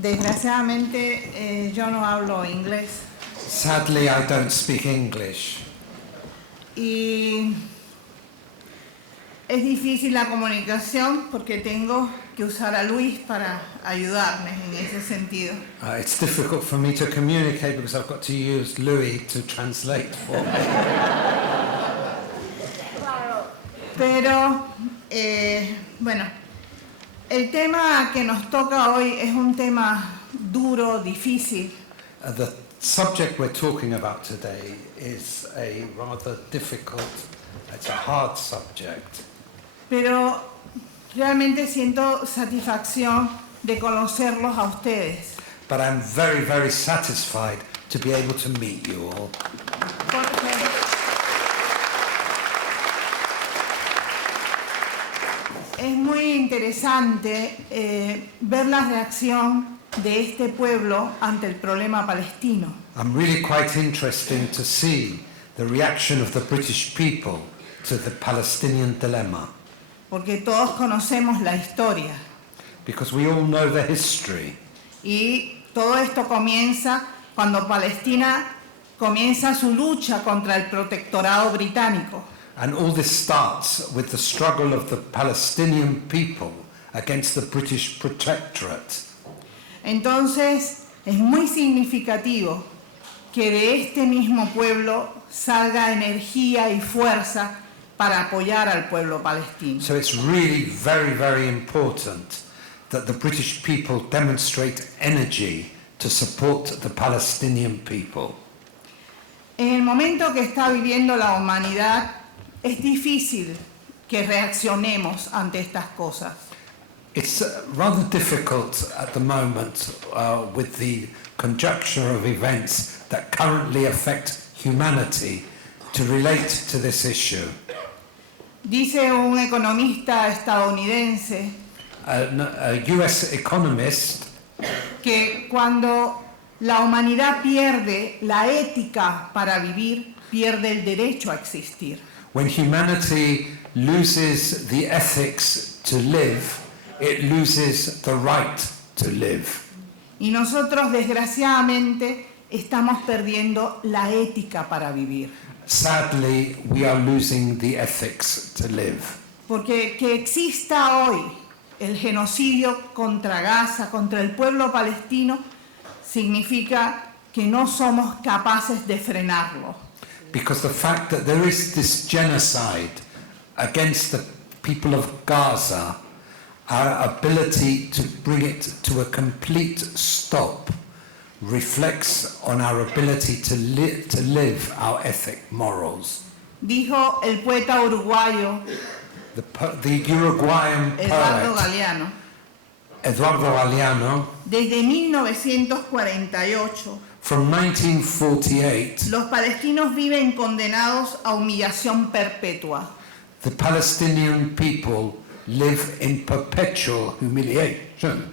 Desgraciadamente yo no hablo inglés Sadly, I don't speak English. y es difícil la comunicación porque tengo que usar a Luis para ayudarme en ese sentido. It's difficult for me to communicate because I've got to use Louis to translate for me. Pero bueno, el tema que nos toca hoy es un tema duro, difícil. The subject we're talking about today is a rather difficult, it's a hard subject. Pero realmente siento satisfacción de conocerlos a ustedes. But I'm very, very satisfied to be able to meet you all. Porque es muy interesante ver la reacción de este pueblo ante el problema palestino. I'm really quite interested to see the reaction of the British people to the Palestinian dilemma. Porque todos conocemos la historia. Because we all know the history. Y todo esto comienza cuando Palestina comienza su lucha contra el protectorado británico. And all this starts with the struggle of the Palestinian people against the British protectorate. Entonces, es muy significativo que de este mismo pueblo salga energía y fuerza para apoyar al pueblo palestino. So it's really very, very important that the British people demonstrate energy to support the Palestinian people. En el momento que está viviendo la humanidad, es difícil que reaccionemos ante estas cosas. It's rather difficult at the moment with the conjuncture of events that currently affect humanity to relate to this issue. Dice un economista estadounidense A US economist que cuando la humanidad pierde la ética para vivir, pierde el derecho a existir. when humanity loses the ethics to live, it loses the right to live. Y nosotros, desgraciadamente, estamos perdiendo la ética para vivir. Sadly, we are losing the ethics to live. Porque que exista hoy el genocidio contra Gaza, contra el pueblo palestino, significa que no somos capaces de frenarlo. Because the fact that there is this genocide against the people of Gaza, our ability to bring it to a complete stop reflects on our ability to live our ethic morals. Dijo el poeta uruguayo The Uruguayan Eduardo poet Galeano, Eduardo Galeano, desde 1948, from 1948, los palestinos viven condenados a humillación perpetua. the Palestinian people live in perpetual humiliation.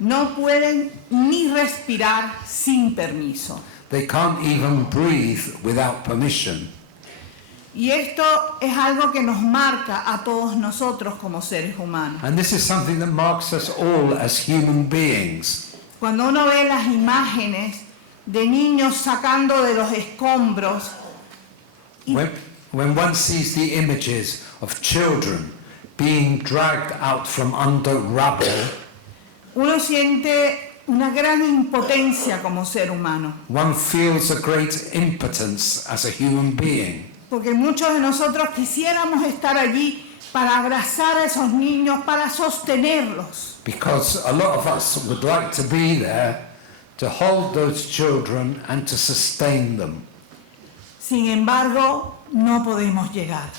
No pueden ni respirar sin permiso. They can't even breathe without permission. Y esto es algo que nos marca a todos nosotros como seres humanos. And this is something that marks us all as human beings. Cuando uno ve las imágenes de niños sacando de los escombros, When one sees the images of children being dragged out from under rubble, uno siente una gran impotencia como ser humano. one feels a great impotence as a human being. Porque muchos de nosotros quisiéramos estar allí para abrazar a esos niños, para sostenerlos. Because a lot of us would like to be there to hold those children and to sustain them. Sin embargo, no podemos llegar.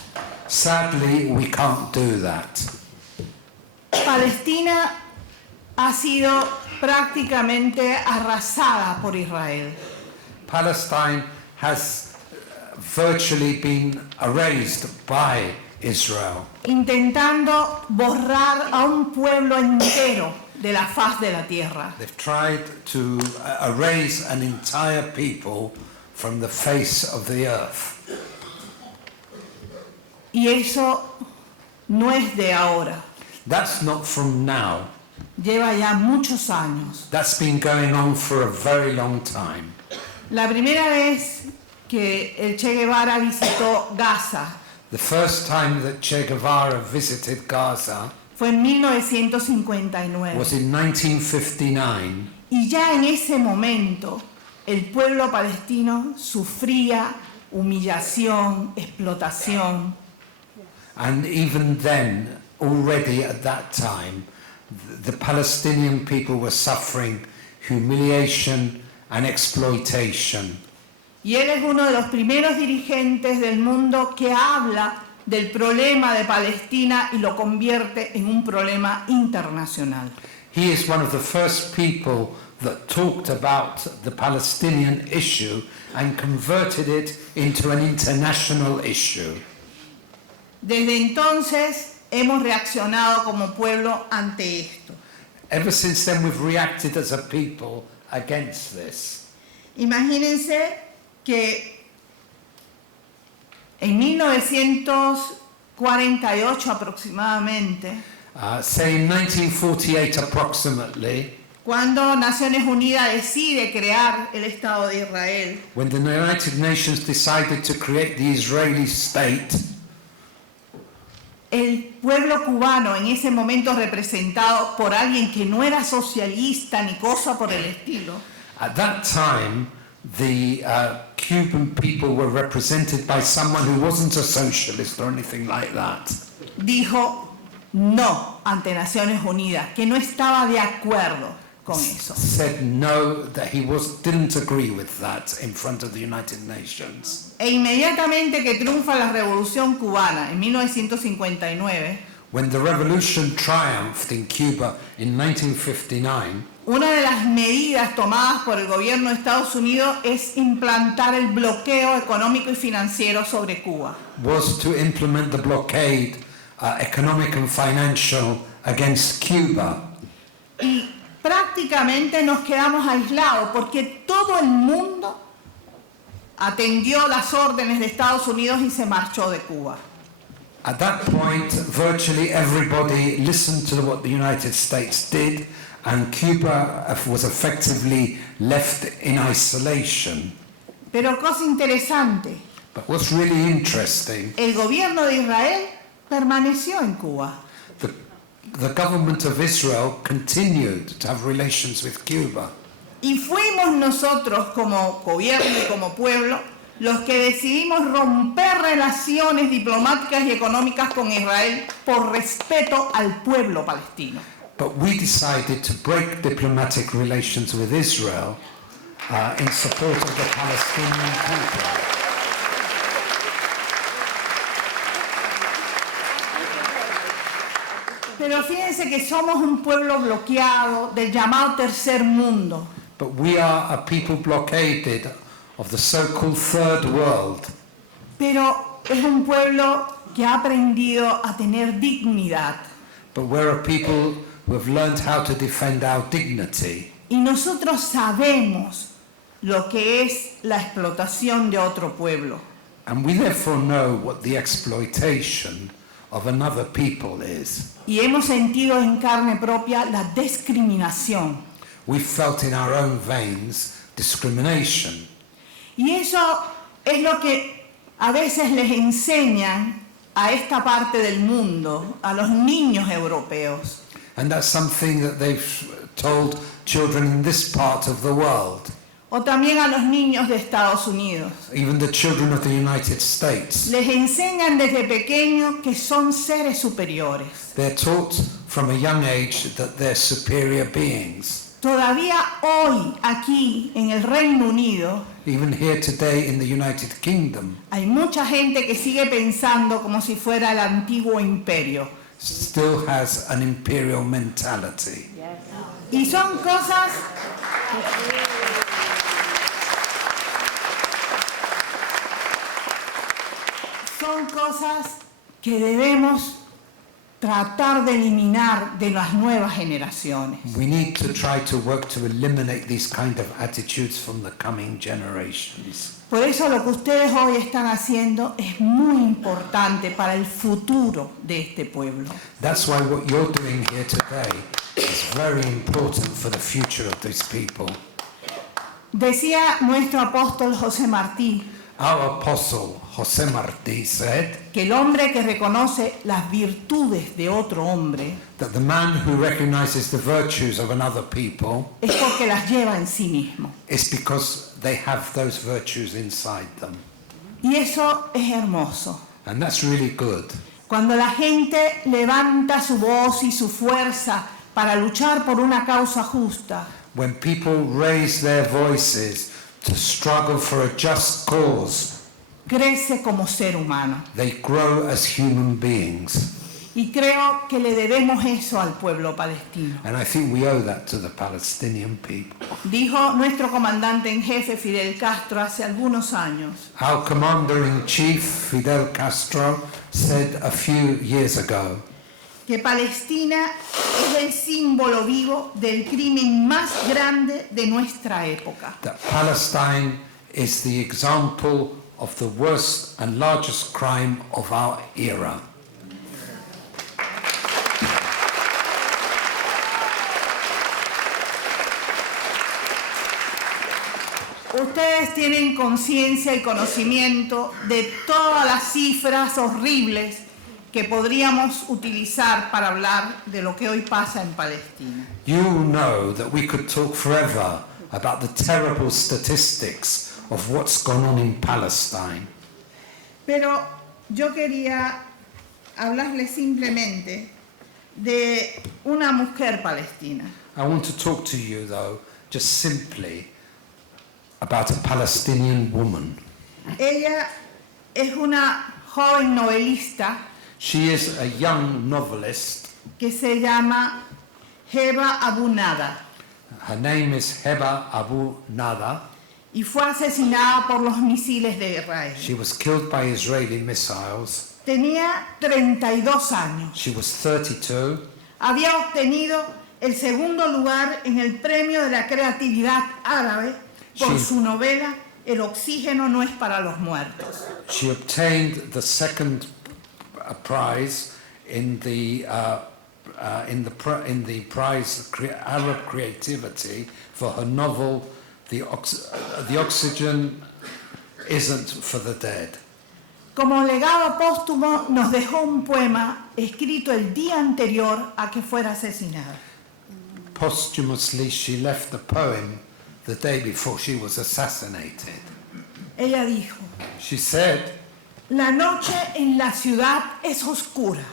Sadly, we can't do that. Palestina ha sido prácticamente arrasada por Israel. Palestine has virtually been erased by Israel, Intentando borrar a un pueblo entero de la faz de la tierra. They've tried to erase an entire people from the face of the earth. Y eso no es de ahora. That's not from now. lleva ya muchos años. That's been going on for a very long time. La primera vez que el Che Guevara visitó Gaza The first time that Che Guevara visited Gaza fue en 1959. was in 1959. Y ya en ese momento el pueblo palestino sufría humillación, explotación. And even then, already at that time, the Palestinian people were suffering humiliation and exploitation. Y él es uno de los primeros dirigentes del mundo que habla del problema de Palestina y lo convierte en un problema internacional. He is one of the first people that talked about the Palestinian issue and converted it into an international issue. Desde entonces hemos reaccionado como pueblo ante esto. Ever since then, we've reacted as a people against this. Imagínense que en 1948 aproximadamente, Say in 1948 approximately, cuando Naciones Unidas decide crear el Estado de Israel, when the United Nations decided to create the Israeli state, el pueblo cubano, en ese momento representado por alguien que no era socialista ni cosa por el estilo, at that time, the Cuban people were represented by someone who wasn't a socialist or anything like that. dijo no ante Naciones Unidas, que no estaba de acuerdo con eso. Said no, that he didn't agree with that in front of the United Nations. E inmediatamente que triunfa la Revolución Cubana en 1959, When the revolution triumphed in Cuba in 1959, una de las medidas tomadas por el gobierno de Estados Unidos es implantar el bloqueo económico y financiero sobre Cuba. was to implement the blockade, economic and financial, against Cuba. Y prácticamente nos quedamos aislados porque todo el mundo atendió las órdenes de Estados Unidos y se marchó de Cuba. At that point, virtually everybody listened to what the United States did, and Cuba was effectively left in isolation. Pero cosa interesante, But what's really interesting, el gobierno de Israel permaneció en Cuba. the government of Israel continued to have relations with Cuba. Y fuimos nosotros como gobierno y como pueblo los que decidimos romper relaciones diplomáticas y económicas con Israel por respeto al pueblo palestino. But we decided to break diplomatic relations with Israel in support of the Palestinian people. Pero fíjense que somos un pueblo bloqueado del llamado tercer mundo. But we are a people blockaded of the so-called third world. Pero es un pueblo que ha aprendido a tener dignidad. But we're a people who have learned how to defend our dignity. Y nosotros sabemos lo que es la explotación de otro pueblo. And we therefore know what the exploitation of another people is. Y hemos sentido en carne propia la discriminación. We felt in our own veins discrimination. Y eso es lo que a veces les enseñan a esta parte del mundo, a los niños europeos. And that's something that they've told children in this part of the world. O también a los niños de Estados Unidos. Even the children of the United States. Les enseñan desde pequeños que son seres superiores. They're taught from a young age that they're superior beings. Todavía hoy, aquí en el Reino Unido, Even here today in the United Kingdom, hay mucha gente que sigue pensando como si fuera el antiguo imperio. still has an imperial mentality. Y son cosas que debemos tratar de eliminar de las nuevas generaciones. We need to try to work to eliminate these kind of attitudes from the coming generations. Por eso lo que ustedes hoy están haciendo es muy importante para el futuro de este pueblo. That's why what you're doing here today is very important for the future of these people. Decía nuestro apóstol José Martí Our apostle Jose Martí said que el hombre que reconoce las virtudes de otro hombre that the man who recognizes the virtues of another people es porque las lleva en sí mismo. is because they have those virtues inside them. Y eso es hermoso. And that's really good. Cuando la gente levanta su voz y su fuerza para luchar por una causa justa, When people raise their voices to struggle for a just cause, crece como ser humano. they grow as human beings. Y creo que le debemos eso al pueblo palestino. And I think we owe that to the Palestinian people. Dijo nuestro comandante en jefe Fidel Castro hace algunos años Our commander-in-chief, Fidel Castro, said a few years ago que Palestina es el símbolo vivo del crimen más grande de nuestra época. that Palestine is the example of the worst and largest crime of our era. Ustedes tienen conciencia y conocimiento de todas las cifras horribles que podríamos utilizar para hablar de lo que hoy pasa en Palestina. You know that we could talk forever about the terrible statistics of what's gone on in Palestine. Pero yo quería hablarles simplemente de una mujer palestina. I want to talk to you, though, just simply about a Palestinian woman. Ella es una joven novelista She is a young novelist. que se llama Heba Abu Nada Her name is Heba Abu Nada. y fue asesinada por los misiles de Israel. She was killed by Israeli missiles. Tenía 32 años. She was 32. Había obtenido el segundo lugar en el Premio de la Creatividad Árabe por Sí. su novela El oxígeno no es para los muertos. She obtained the second prize in the prize Arab Creativity for her novel The Oxygen Isn't for the Dead. Como legado póstumo nos dejó un poema escrito el día anterior a que fuera asesinada. Posthumously, she left the poem the day before she was assassinated. Ella dijo: She said, la noche en la ciudad es oscura,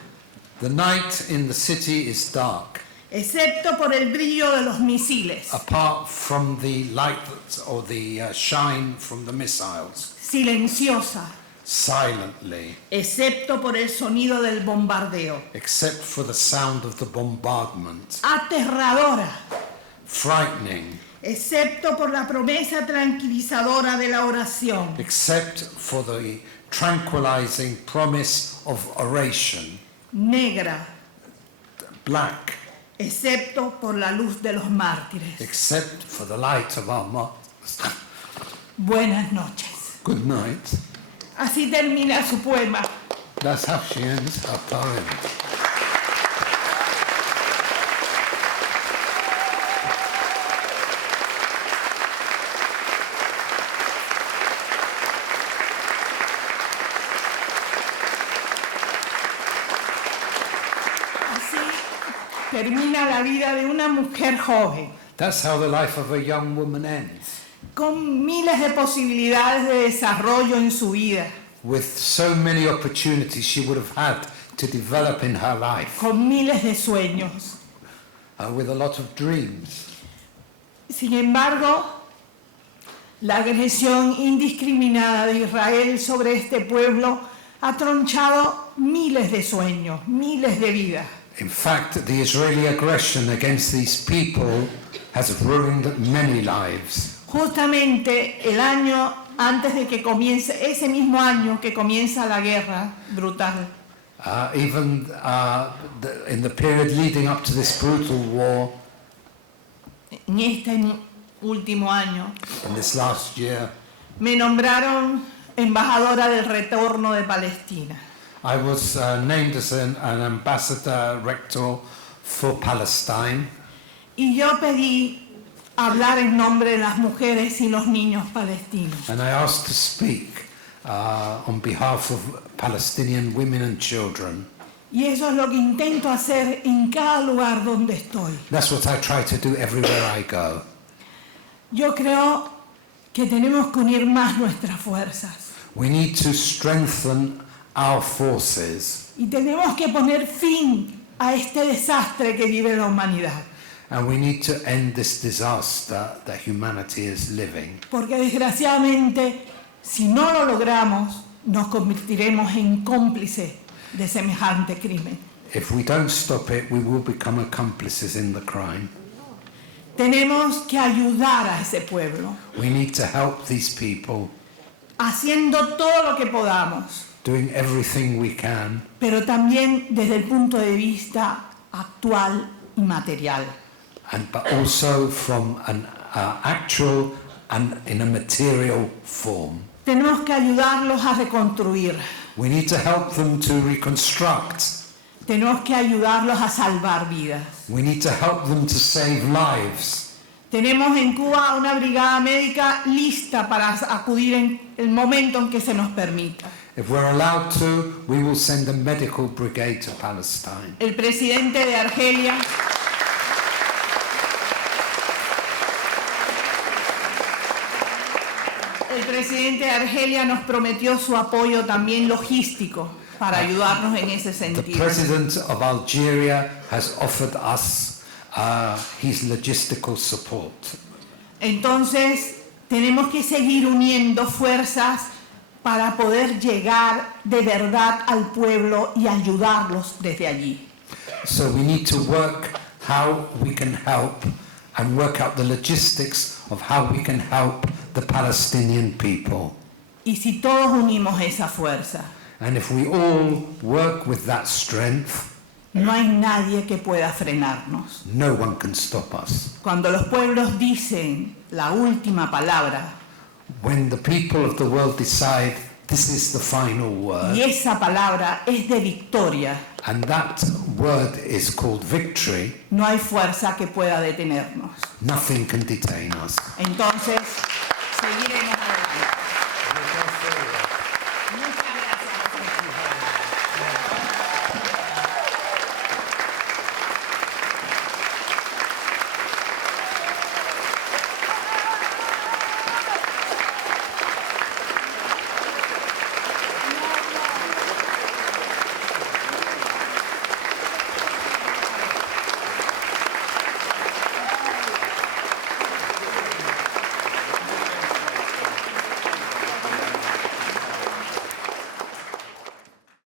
"The night in the city is dark, excepto por el brillo de los misiles, apart from the light or the shine from the missiles, silenciosa, silently, excepto por el sonido del bombardeo, except for the sound of the bombardment, aterradora, frightening, excepto por la promesa tranquilizadora de la oración, except for the tranquilizing promise of oration, negra, black, excepto por la luz de los mártires. except for the light of our martyrs." Buenas noches. Good night. Así termina su poema. That's how she ends her poem. Así termina la vida de una mujer joven, That's how the life of a young woman ends, con miles de posibilidades de desarrollo en su vida, with so many opportunities she would have had to develop in her life, con miles de sueños. with a lot of dreams. Sin embargo, la agresión indiscriminada de Israel sobre este pueblo ha tronchado miles de sueños, miles de vidas. In fact, the Israeli aggression against these people has ruined many lives. Justamente el año antes de que comience, ese mismo año que comienza la guerra brutal, In the period leading up to this brutal war, en este último año, in this last year, me nombraron embajadora del retorno de Palestina. I was named as an ambassador rector for Palestine. Y yo pedí hablar en nombre de las mujeres y los niños palestinos. And I asked to speak on behalf of Palestinian women and children. Y eso es lo que intento hacer en cada lugar donde estoy. That's what I try to do everywhere I go. Yo creo que tenemos que unir más nuestras fuerzas We need to strengthen our forces, y tenemos que poner fin a este desastre que vive la humanidad. and we need to end this disaster that humanity is living. Porque desgraciadamente, si no lo logramos, nos convertiremos en cómplices de semejante crimen. If we don't stop it, we will become accomplices in the crime. Tenemos que ayudar a ese pueblo, We need to help these people, haciendo todo lo que podamos, doing everything we can, pero también desde el punto de vista actual y material. but also from an actual and in a material form. Tenemos que ayudarlos a reconstruir, We need to help them to reconstruct. tenemos que ayudarlos a salvar vidas. We need to help them to save lives. Tenemos en Cuba una brigada médica lista para acudir en el momento en que se nos permita. If we're allowed to, we will send a medical brigade to Palestine. El presidente de Argelia nos prometió su apoyo también logístico para ayudarnos en ese The sentido. president of Algeria has offered us his logistical support. Entonces, tenemos que seguir uniendo fuerzas para poder llegar de verdad al pueblo y ayudarlos desde allí. So we need to work how we can help and work out the logistics of how we can help the Palestinian people. Y si todos unimos esa fuerza, And if we all work with that strength, no hay nadie que pueda frenarnos. no one can stop us. Cuando los pueblos dicen la última palabra, When the people of the world decide this is the final word, y esa palabra es de victoria, and that word is called victory, no hay fuerza que pueda detenernos. nothing can detain us. Entonces, seguiremos adelante.